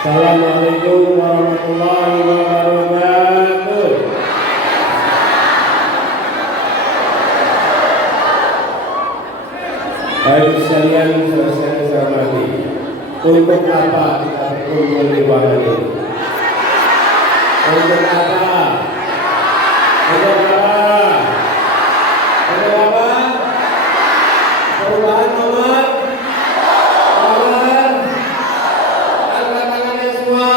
Assalamualaikum warahmatullahi wabarakatuh. Baik sekalian, saya hormati. Untuk apa kita berkumpul di ruangan ini? Untuk apa? Untuk apa? Untuk apa? Perubahan nomor? Angkat tangannya semua.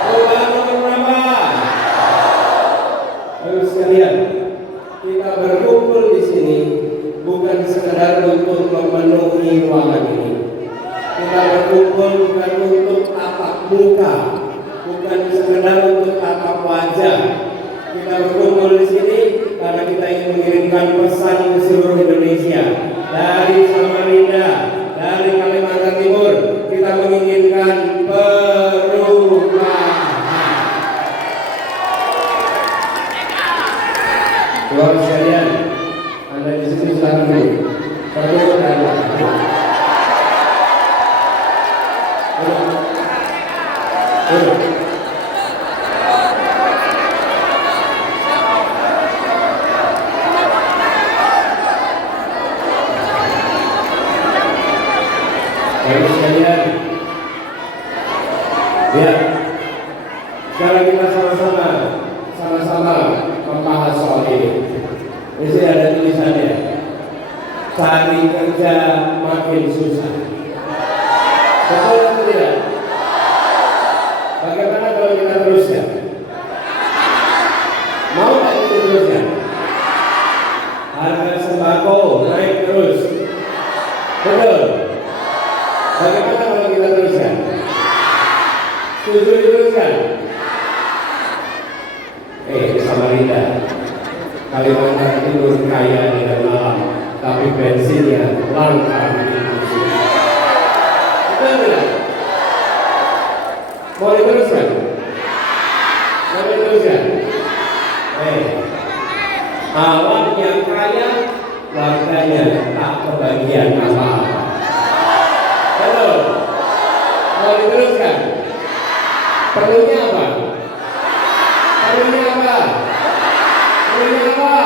Perubahan nomor berapa? Baik sekalian, kita berkumpul di sini bukan sekedar untuk memenuhi ruangan ini. Kita berkumpul bukan untuk tatap muka, bukan sekedar untuk tatap wajah. Kita berkumpul di sini karena kita ingin mengirimkan pesan ke seluruh Indonesia. Dari Samarinda, dari Kalimantan Timur, kita menginginkan perubahan. Tuhan sekalian, Anda di sini silakan dulu. Perlukan Baik sekalian, ya, sekarang kita sama-sama membahas soal ini. Di sini ada tulisannya, cari kerja makin susah. Betul atau tidak? Bagaimana kalau kita teruskan? Mau tak kita teruskan? Harga sembako naik terus. Betul. Bagaimana kalau kita teruskan? Setuju diteruskan? Di Samarinda, Kalimantan Timur kaya dengan alam, tapi bensinnya langka di Indonesia. Betul tidak? Mau diteruskan? Mau diteruskan? Alam yang kaya, warganya tak kebagian apa-apa. Betul? Mau diteruskan? Perlunya apa? Perlunya apa? Perlunya apa?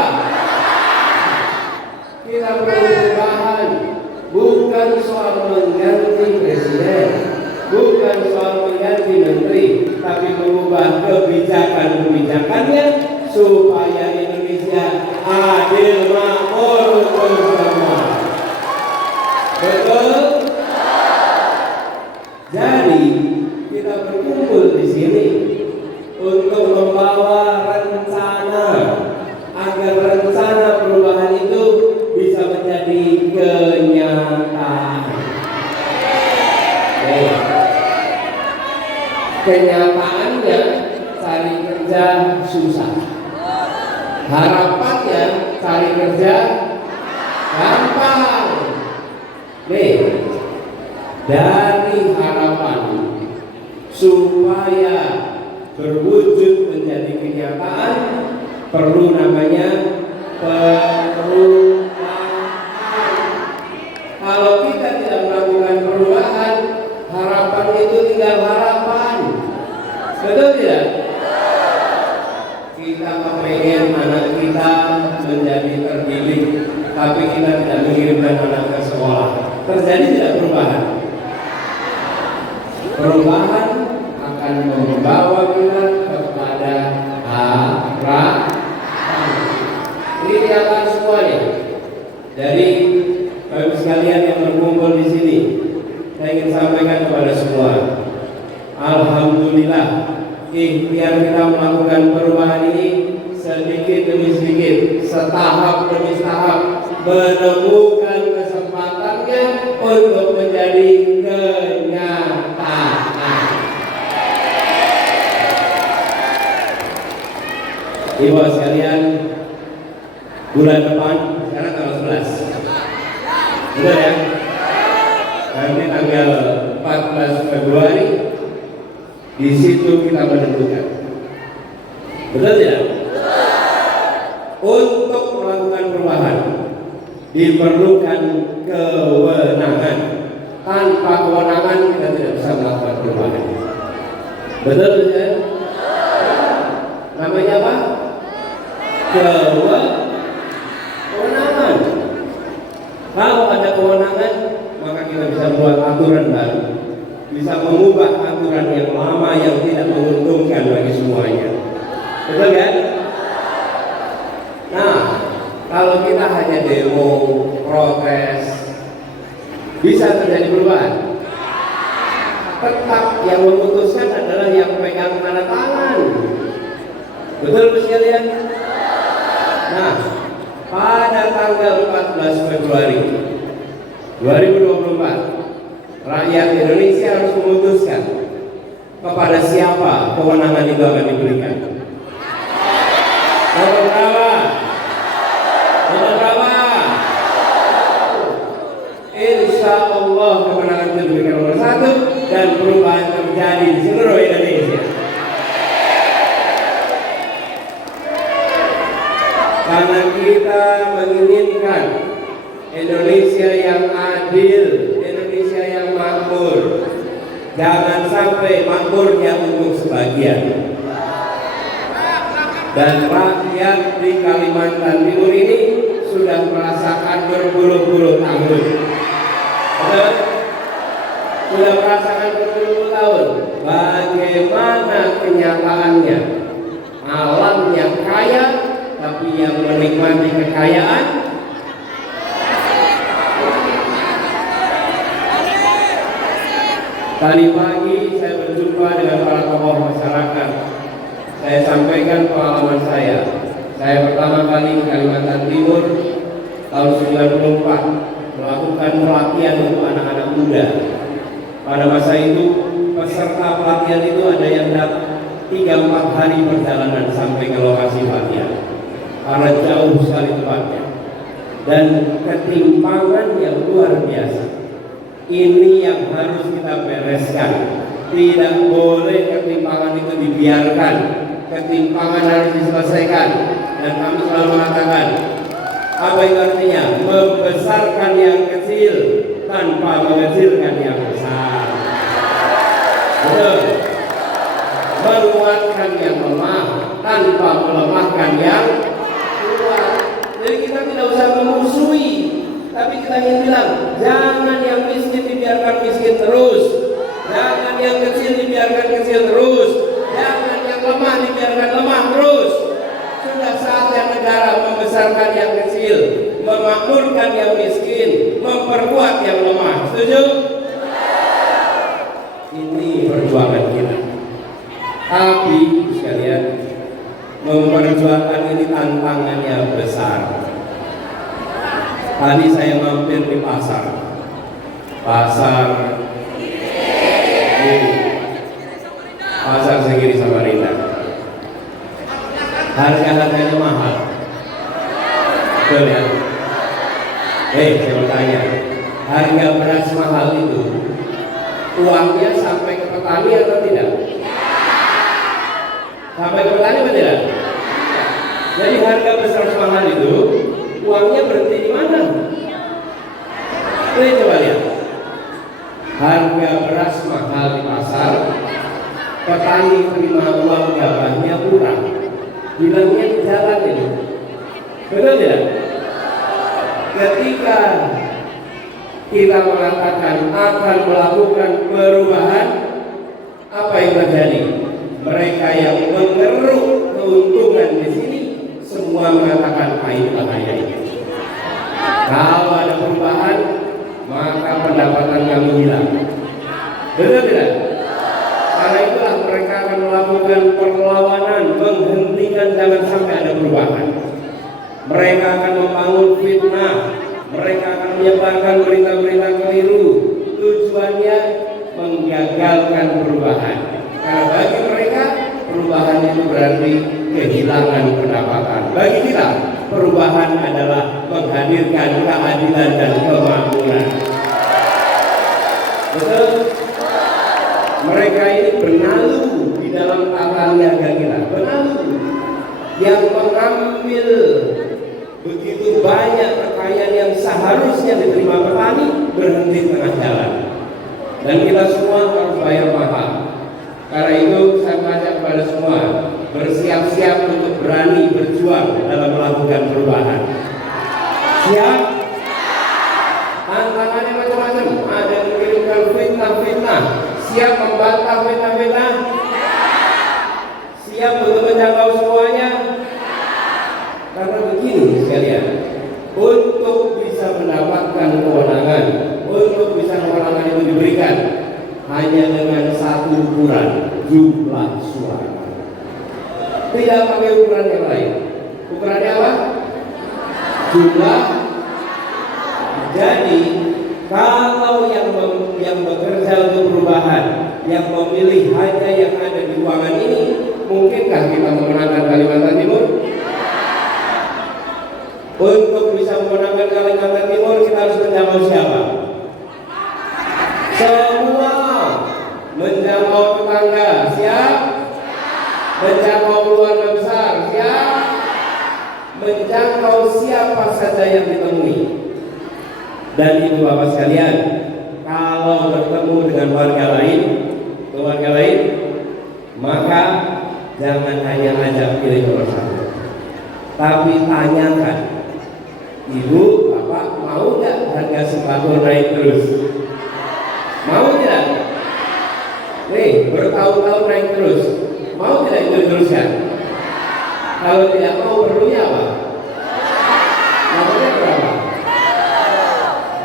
Kita perlu perubahan, bukan soal mengganti presiden, bukan soal mengganti menteri, tapi mengubah kebijakan-kebijakannya supaya Indonesia adil makmur untuk semua. Betul? Jadi kita berkumpul di sini untuk membawa rencana agar rencana perubahan itu bisa menjadi kenyataan. Kenyataannya cari kerja susah. Harapannya cari kerja gampang. Dari harapan supaya berwujud menjadi kenyataan perlu namanya perubahan. Kalau kita tidak melakukan perubahan, harapan itu tinggal harapan. Betul tidak? Kita kepengen anak kita menjadi terdidik, tapi kita tidak mengirimkan anak ke sekolah. Terjadi tidak perubahan? Perubahan akan membawa kita kepada harapan. Ini kelihatan semuanya. Jadi Bapak sekalian yang berkumpul di sini, saya ingin sampaikan kepada semua, alhamdulillah, ikhtiar kita melakukan perubahan ini sedikit demi sedikit, setahap demi setahap, menemukan kesempatannya untuk menjadi kenyataan. Ibu sekalian, bulan depan, sekarang tanggal 11, benar ya? Nanti tanggal 14 Februari, di situ kita menentukan. Betul tidak? Untuk melakukan perubahan diperlukan kewenangan. Tanpa kewenangan kita tidak bisa melakukan perubahan. Betul ya? Namanya apa? Kewenangan. Kalau ada kewenangan, maka kita bisa buat aturan baru, bisa mengubah aturan yang lama yang tidak menguntungkan bagi semuanya. Betul kan? Nah, kalau kita hanya demo, protes, bisa terjadi perubahan. Tetap yang memutuskan adalah yang pegang tanda tangan. Betul sekalian? Nah, pada tanggal 14 Februari 2024, rakyat Indonesia harus memutuskan kepada siapa kewenangan itu akan diberikan. Nomor berapa? Nomor berapa? Insya Allah kewenangan itu diberikan nomor 1 dan perubahan terjadi di seluruh Indonesia. Karena kita menginginkan Indonesia yang adil, Indonesia yang makmur. Jangan sampai makmurnya untuk sebagian. Dan rakyat di Kalimantan Timur ini sudah merasakan berpuluh-puluh tahun. Sudah merasakan berpuluh-puluh tahun. Bagaimana kenyataannya? Alam yang kaya, tapi yang menikmati kekayaan tadi pagi saya berjumpa dengan para tokoh masyarakat. Saya sampaikan pengalaman saya. Saya pertama kali ke Kalimantan Timur tahun 94 melakukan pelatihan untuk anak-anak muda. Pada masa itu peserta pelatihan itu ada yang 3-4 hari perjalanan sampai ke lokasi pelatihan. Karena jauh sekali tempatnya dan ketimpangan yang luar biasa. Ini yang harus kita bereskan. Tidak boleh ketimpangan itu dibiarkan. Ketimpangan harus diselesaikan. Dan kami selalu mengatakan, apa itu artinya? Membesarkan yang kecil tanpa mengecilkan yang besar. Betul. Menguatkan yang lemah tanpa melemahkan yang kuat. Jadi kita tidak usah memusuhi, tapi kita ingin bilang, jangan yang miskin dibiarkan miskin terus, jangan yang kecil dibiarkan kecil terus, jangan yang lemah dibiarkan lemah terus. Sudah saatnya negara membesarkan yang kecil, memakmurkan yang miskin, memperkuat yang lemah. Setuju? Ini perjuangan kita. Tapi sekalian, memperjuangkan ini tantangannya besar. Tadi saya mampir di pasar Segiri Samarinda. Harga-harganya mahal. Betul ya? Saya mau tanya, harga beras mahal itu uangnya sampai ke petani atau tidak? Sampai ke petani atau tidak? Jadi harga beras mahal itu uangnya berhenti di mana? Coba lihat. Harga beras mahal di pasar, petani terima uang gabahnya kurang. Bilangnya di jalan ini. Betul tidak? Ketika kita mengatakan akan melakukan perubahan, apa yang terjadi? Mereka yang mengeruk keuntungan di sini semua mengatakan ini bahaya. Kalau ada perubahan, maka pendapatan kami hilang. Betul tidak? Karena itulah mereka akan melakukan perlawanan, menghentikan jangan sampai ada perubahan. Mereka akan membangun fitnah, mereka akan menyebarkan berita-berita keliru. Tujuannya menggagalkan perubahan. Karena bagi mereka perubahan itu berarti kehilangan pendapatan. Bagi kita perubahan adalah menghadirkan keadilan dan kemakmuran. Betul? Mereka ini benalu di dalam tata niaga kita. Benalu yang mengambil begitu banyak kekayaan yang seharusnya diterima petani berhenti tengah jalan. Dan kita semua harus bayar mahal. Karena itu berani berjuang dalam melakukan perubahan? Siap? Tantangannya macam-macam. Ada yang mengirimkan fitnah-fitnah. Siap membantah fitnah-fitnah? Siap untuk menjangkau semuanya? Karena begini sekalian, untuk bisa mendapatkan kewenangan, untuk bisa kewenangan itu diberikan hanya dengan satu ukuran, jumlah suara. Tidak pakai ukuran yang lain. Ukurannya apa? Jumlah. Jadi kalau yang bekerja untuk perubahan, yang memilih hanya yang ada di ruangan ini, mungkinkah kita memenangkan Kalimantan Timur? Untuk bisa memenangkan Kalimantan Timur, kita harus menjangkau siapa? Semua. Menjangkau tetangga, siap? Menjangkau keluarga besar, siap? Menjangkau siapa saja yang ditemui. Dan ibu bapak sekalian, kalau bertemu dengan keluarga lain, maka jangan hanya ajak pilih nomor satu, tapi tanyakan, ibu, bapak mau nggak harga sembako naik terus? Mau tidak? Nih, bertahun-tahun naik terus, mau tidak itu diteruskan? Kalau tidak mau, perlunya apa? Namanya berapa?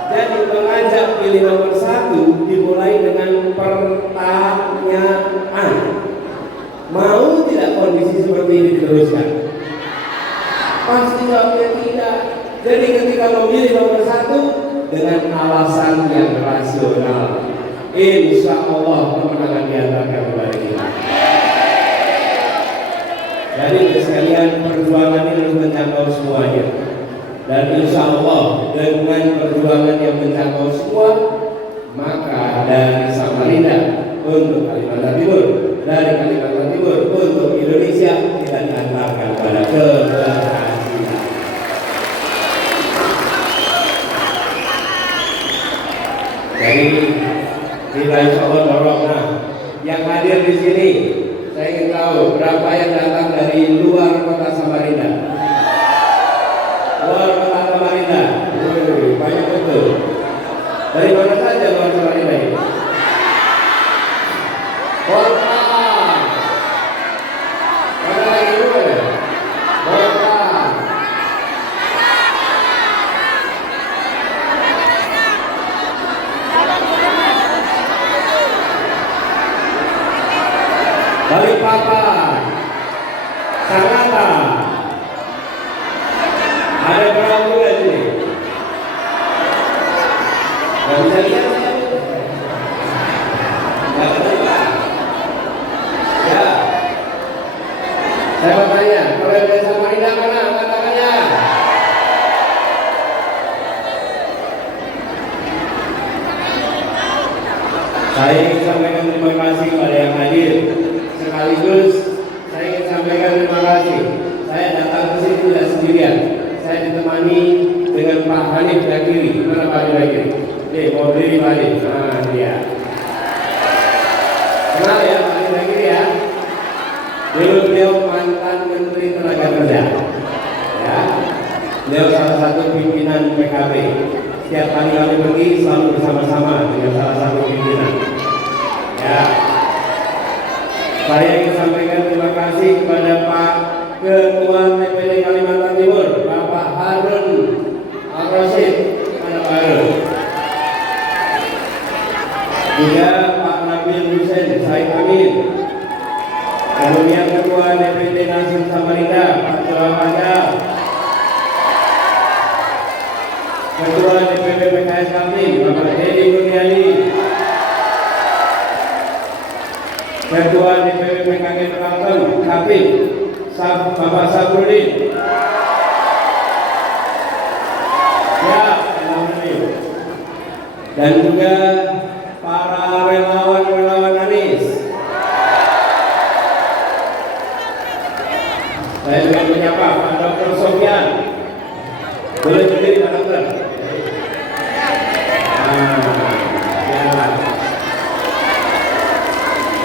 Jadi mengajak pilih nomor satu dimulai dengan pertanyaan. Mau tidak kondisi seperti ini diteruskan? Pasti jawabnya tidak. Jadi ketika memilih nomor satu dengan alasan yang rasional, insya Allah kemenangan diantarkan kepada kita. Jadi sekalian, perjuangan ini harus menjangkau semuanya. Dan insya Allah dengan perjuangan yang menjangkau semua, maka dari Samarinda untuk Kalimantan Timur, dari Kalimantan Timur untuk Indonesia, kita diantarkan pada keberhasilan. Jadi kita insya Allah dorong. Nah, yang hadir di sini, saya ingin tahu berapa yang datang dari luar kota Samarinda. Luar kota Samarinda, banyak betul. Dari mana saja luar Samarinda ini? Kota. Mana lagi luar ya? Kota. Balikpapan, Sangatta, ada berapa bulan ini? Gak bisa lihat ya? Gak terlibat? Ya. Saya bertanya, kalau yang dari Samarinda mana? Angkat tangannya. Saya ingin sampaikan terima kasih kepada yang hadir. Sekaligus saya ingin sampaikan terima kasih. Saya datang ke sini tidak sendirian. Saya ditemani dengan Pak Hanif Dakiri. Mana Pak Hanif Dakiri? Nih, mau berdiri Pak Hanif. Nah, dia. Kenal ya Pak Hanif Dakiri ya? Dulu beliau mantan Menteri Tenaga Kerja. Ya, beliau salah satu pimpinan PKB. Setiap kali kami pergi selalu bersama-sama dengan salah satu pimpinan. Ya. Saya ingin sampaikan terima kasih kepada Pak Ketua TPD Kalimantan Timur, Bapak Harun Al-Rasyid. Mana Pak Harun? Juga Pak Nabil Hussein Said Amin. Kemudian Ketua DPD Nasib Samarinda, Pak Surabaya. Ketua DPD PKS Kaltim, Bapak Dedi Kurniadi. Ketua DPP PKK Kaltim, Kapit, Bapak Sabrudin. Ya, dan juga para relawan Anies. Saya juga menyapa Pak Dr. Sofyan. Boleh berdiri Pak Dokter?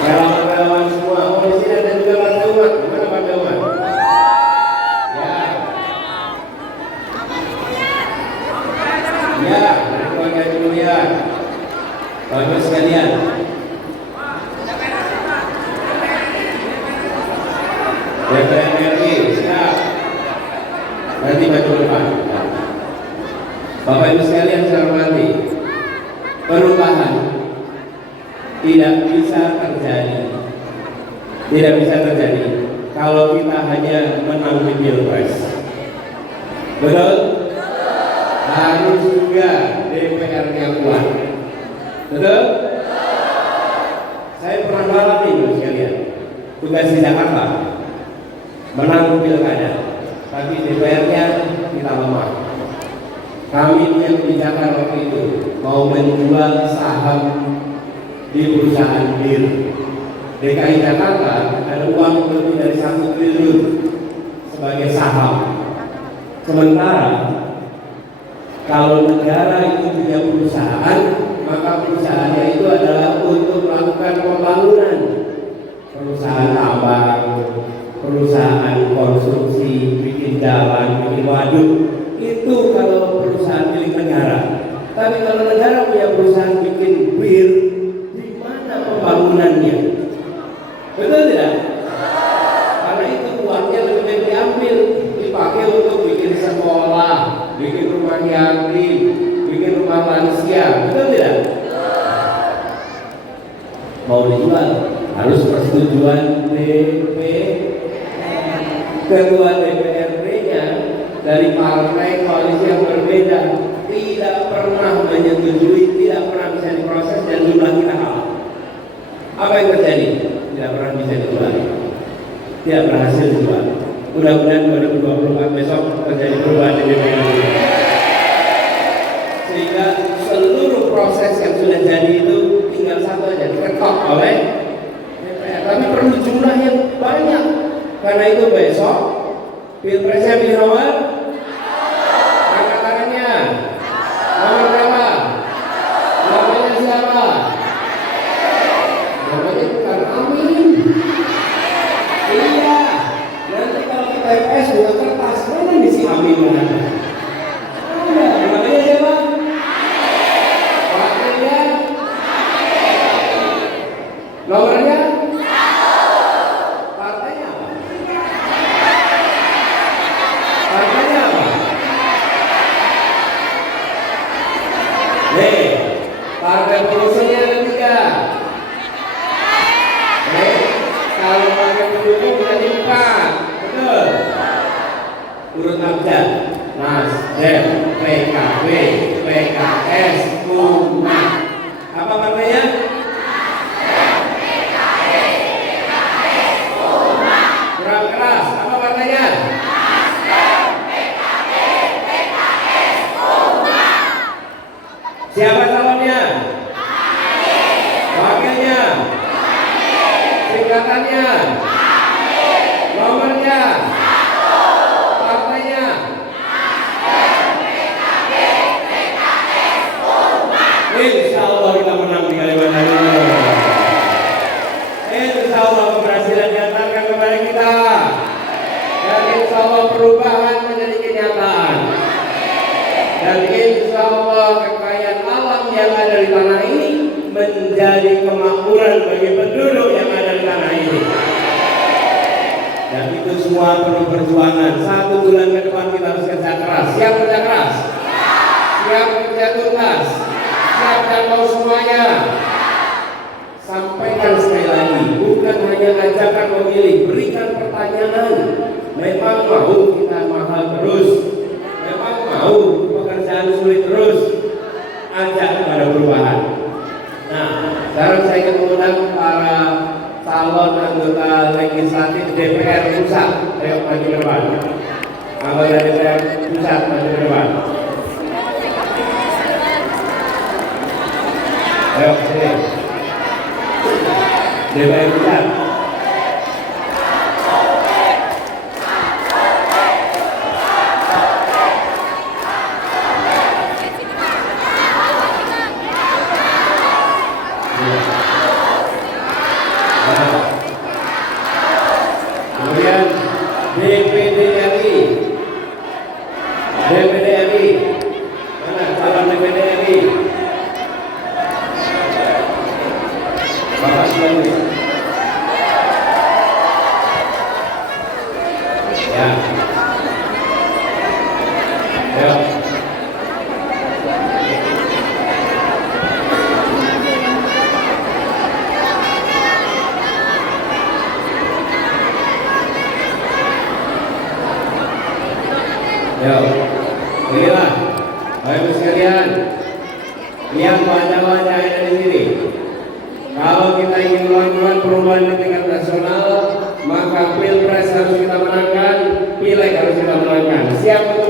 Relawan semua. Oh, di sini ada juga Pak Dauman. Mana Pak Dauman? bisa terjadi. Tidak bisa terjadi kalau kita hanya menang di Pilpres. Betul? Harus juga DPR-nya kuat. Betul? Saya pernah mengalami loh sekalian. Tugas di Jakarta menang pilkada, tapi DPR-nya kita lemah. Kami yang kebijakan waktu itu mau menjual saham di perusahaan BIR. DKI Jakarta ada uang lebih dari 1 triliun sebagai saham. Sementara kalau negara itu punya perusahaan, maka perusahaannya itu adalah untuk melakukan pembangunan, perusahaan tambang, perusahaan konstruksi, bikin jalan, bikin waduk. Itu kalau perusahaan milik negara. Tapi kalau negara punya perusahaan bikin BIR, di mana pembangunannya? Betul tidak? Karena itu uangnya lebih baik diambil, dipakai untuk bikin sekolah, bikin rumah yatim, bikin rumah lansia. Betul tidak? Mau dijual harus persetujuan ketua DPRD-nya dari partai koalisi yang berbeda, tidak pernah menyetujui, tidak pernah bisa diproses, dan jumlah kita kalah. Apa yang terjadi? Tidak pernah bisa dijual, tidak berhasil dijual. Mudah-mudahan 2024 besok terjadi perubahan di DPR, sehingga seluruh proses yang sudah jadi itu tinggal satu aja, diketok oleh DPR. Tapi perlu jumlah yang banyak. Karena itu besok Pilpresnya pilih nomor, angkat tangannya. Nomor berapa? Namanya siapa? Namanya bukan Amin. Iya. Nanti kalau kita TPS juga kertas, mana isi Amin mana? Ada. Namanya siapa? Wakilnya? Nomornya? Partai pengusungnya ada 3. Kalau partai pendukung jadi 4. Betul. Urut abjad. Nasdem, PKB, PKS, Umat. Apa partainya? Nasdem, PKB, PKS, Umat. Kurang keras. Apa partainya? Nasdem, PKB, PKS, Umat. Siapa calonnya? Wakilnya? Singkatannya? Nomornya? Partainya? Insya Allah kita menang di Kalimantan ini. Insya Allah keberhasilan diantarkan kepada kita, dan insya Allah perubahan menjadi kenyataan, dan insya Allah kekayaan alam yang ada di tanah ini menjadi kemakmuran bagi penduduk yang ada di tanah ini. Dan itu semua perlu perjuangan. 1 bulan ke depan kita harus kerja keras. Siap kerja keras? Siap kerja tuntas? Siap dan mau semuanya? Sampaikan sekali lagi, bukan hanya ajakan memilih, berikan pertanyaan. Memang mau kita mahal terus? Memang mau pekerjaan sulit terus? Ajak kepada perubahan. Nah, sekarang saya ingin mengundang para calon anggota legislatif DPR pusat. Ayo maju ke depan. Anggota DPR pusat maju ke depan. Ayo sini. DPR pusat. Kemudian DPD RI. DPD RI. Mana calon DPD RI? Bapak Sulaimi. Ya. Ya. Ayo, inilah, Bapak Ibu sekalian, yang wajah-wajah yang ada di sini. Kalau kita ingin melakukan perubahan di tingkat nasional, maka pilpres harus kita menangkan, pileg harus kita menangkan. Siap untuk